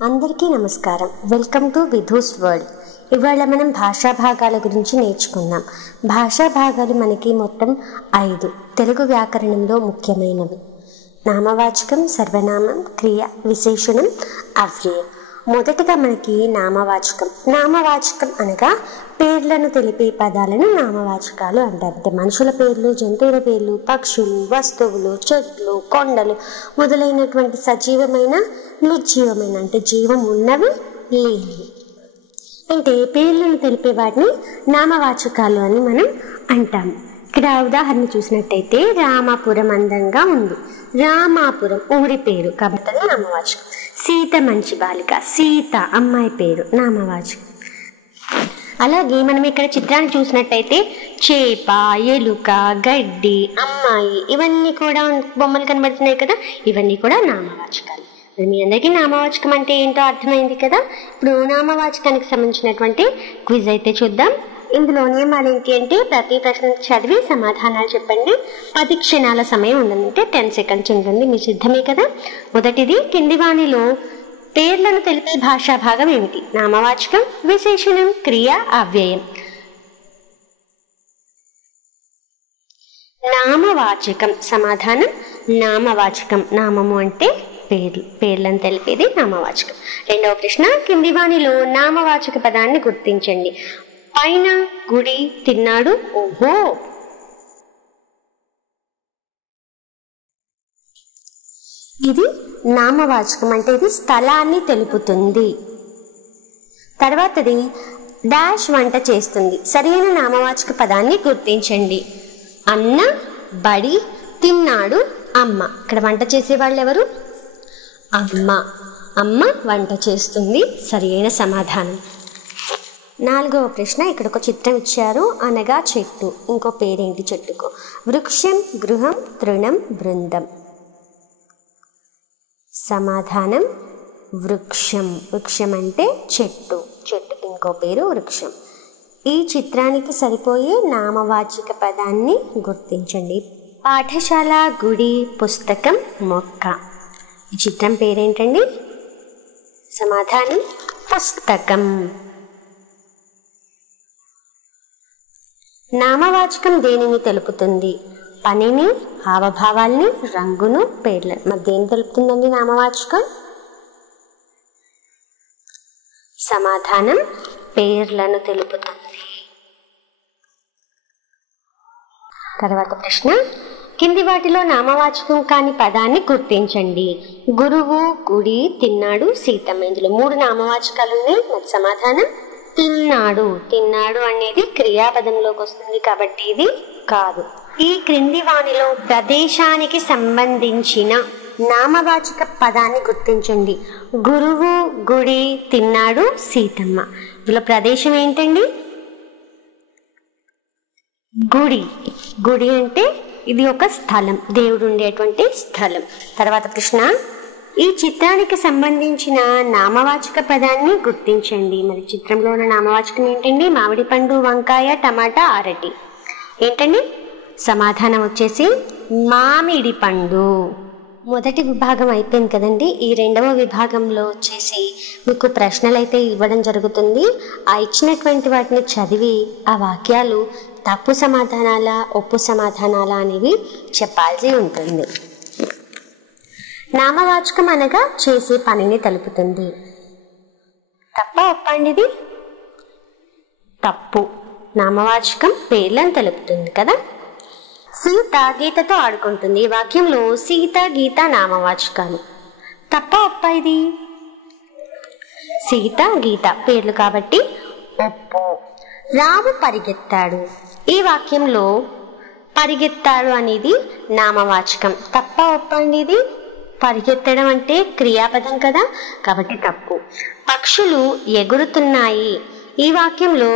అందరికీ నమస్కారం. Welcome to Vidhu's world. ఇవాళ మనం భాషా భాగాల గురించి నేర్చుకుందాం. భాషా భాగాలు మనకి మొత్తం 5 తెలుగు వ్యాకరణంలో ముఖ్యమైనవి. నామవాచకం, సర్వనామం, క్రియ, విశేషణం, అవ్యయం. మొదటగా మనకి నామవాచకం. నామవాచకం అనగా పేర్లను తెలిపే పదాలను నామవాచకాలు అంటారు. అంటే మనుషుల పేర్లు, జంతువుల పేర్లు, పక్షులు, వస్తువులు, చెట్లు, కొండలు మొదలైనటువంటి సజీవమైన, నిర్జీవమైన అంటే జీవం ఉన్నవి, లేనివి అంటే పేర్లను తెలిపే వాటిని నామవాచకాలు అని మనం అంటాము. ఇక్కడ ఉదాహరణ చూసినట్టయితే రామాపురం అందంగా ఉంది. రామాపురం ఊరి పేరు కాబట్టి అది నామవాచకం. సీత మంచి బాలిక, సీత అమ్మాయి పేరు, నామవాచకం. అలాగే మనం ఇక్కడ చిత్రాన్ని చూసినట్టయితే చేప, ఎలుక, గడ్డి, అమ్మాయి ఇవన్నీ కూడా బొమ్మలు కనబడుతున్నాయి కదా, ఇవన్నీ కూడా నామవాచకాలు. మీ అందరికీ నామవాచకం అంటే ఏంటో అర్థమైంది కదా. ఇప్పుడు నామవాచకానికి సంబంధించినటువంటి క్విజ్ అయితే చూద్దాం. ఇందులో నియమాలు ఏంటి అంటే ప్రతి ప్రశ్న చదివి సమాధానాలు చెప్పండి. 10 క్షణాల సమయం ఉంటుంది, అంటే 10 సెకండ్స్ ఉంటుంది. మీరు సిద్ధమే కదా. మొదటిది, కింది వాణిలో పేర్లను తెలిపే భాషా భాగం ఏమిటి? నామవాచకం, విశేషణం, క్రియ, అవ్యయం. నామవాచకం. సమాధానం నామవాచకం. నామము అంటే పేర్లను తెలిపేది నామవాచకం. రెండవ ప్రశ్న, కింది వాణిలో నామవాచక పదాన్ని గుర్తించండి. పైన గుడి, తిన్నాడు. ఓహో, ఇది నామవాచకం, అంటే ఇది స్థలాన్ని తెలుపుతుంది. తర్వాతది డాష్ వంట చేస్తుంది. సరైన నామవాచక పదాన్ని గుర్తించండి. అన్న, బడి, తిన్నాడు, అమ్మ. ఇక్కడ వంట చేసేవాళ్ళు ఎవరు? అమ్మ. అమ్మ వంట చేస్తుంది, సరైన సమాధానం. 4వ ప్రశ్న, ఇక్కడ ఒక చిత్రం ఇచ్చారు, అనగా చెట్టు. ఇంకో పేరేంటి చెట్టుకు? వృక్షం, గృహం, తృణం, బృందం. సమాధానం వృక్షం. వృక్షం అంటే చెట్టు, చెట్టుకి ఇంకో పేరు వృక్షం. ఈ చిత్రానికి సరిపోయే నామవాచక పదాన్ని గుర్తించండి. పాఠశాల, గుడి, పుస్తకం, మొక్క. ఈ చిత్రం పేరేంటండి? సమాధానం పుస్తకం. నామవాచకం దేనిని తెలుపుతుంది? పనిని, హావభావాల్ని, రంగును, పేర్లను. మరి దేని తెలుపుతుందండి నామవాచకం? సమాధానం పేర్లను తెలుపుతుంది. తర్వాత ప్రశ్న, కింది వాటిలో నామవాచకం కాని పదాన్ని గుర్తించండి. గురువు, గుడి, తిన్నాడు, సీతమ్మ. ఇందులో 3 నామవాచకాలు ఉన్నాయి. మరి సమాధానం తిన్నాడు. తిన్నాడు అనేది క్రియాపదంలోకి వస్తుంది కాబట్టి ఇది కాదు. ఈ క్రింది వాణిలో ప్రదేశానికి సంబంధించిన నామవాచక పదాన్ని గుర్తించండి. గురువు, గుడి, తిన్నాడు, సీతమ్మ. ఇందులో ప్రదేశం ఏంటండి? గుడి. గుడి అంటే ఇది ఒక స్థలం, దేవుడు ఉండేటువంటి స్థలం. తర్వాత ప్రశ్న, ఈ చిత్రానికి సంబంధించిన నామవాచక పదాన్ని గుర్తించండి. మరి చిత్రంలో ఉన్న నామవాచకం ఏంటండి? మామిడి పండు, వంకాయ, టమాటా, అరటి. ఏంటండి? సమాధానం వచ్చేసి మామిడి పండు. మొదటి విభాగం అయిపోయింది కదండి. ఈ 2వ విభాగంలో వచ్చేసి మీకు ప్రశ్నలు అయితే ఇవ్వడం జరుగుతుంది. ఆ ఇచ్చినటువంటి వాటిని చదివి ఆ వాక్యాలు తప్పు సమాధానాలా, ఒప్పు సమాధానాలా అనేవి చెప్పాల్సి ఉంటుంది. నామవాచకం అనగా చేసే పనిని తెలుపుతుంది. తప్ప ఒప్పండి? ఇది తప్పు. నామవాచకం పేర్లను తెలుపుతుంది కదా. సీత గీతతో ఆడుకుంటుంది. ఈ వాక్యంలో సీత, గీత నామవాచకాలు. తప్ప ఒప్ప? ఇది సీత, గీత పేర్లు కాబట్టి ఒప్పు. రాము పరిగెత్తాడు. ఈ వాక్యంలో పరిగెత్తాడు అనేది నామవాచకం. తప్ప ఒప్పండి? ఇది పరిగెత్తడం అంటే క్రియాపదం కదా, కాబట్టి తప్పు. పక్షులు ఎగురుతున్నాయి. ఈ వాక్యంలో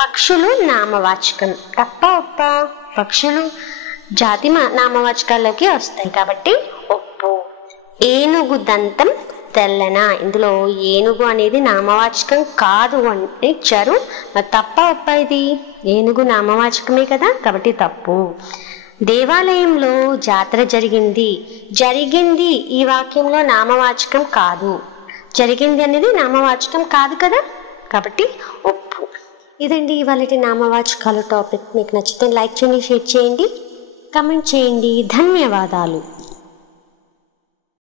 పక్షులు నామవాచకం. తప్ప ఒప్ప? పక్షులు జాతి నామవాచకాల్లోకి వస్తాయి కాబట్టి ఒప్పు. ఏనుగు దంతం తెల్లన. ఇందులో ఏనుగు అనేది నామవాచకం కాదు అని ఇచ్చారు. మరి తప్ప ఒప్ప? ఇది ఏనుగు నామవాచకమే కదా, కాబట్టి తప్పు. దేవాలయంలో జాతర జరిగింది. జరిగింది ఈ వాక్యంలో నామవాచకం కాదు. జరిగింది అనేది నామవాచకం కాదు కదా, కాబట్టి ఉప్పు. ఇదండి ఇవాళటి నామవాచకాలు టాపిక్. మీకు నచ్చితే లైక్ చేయండి, షేర్ చేయండి, కమెంట్ చేయండి. ధన్యవాదాలు.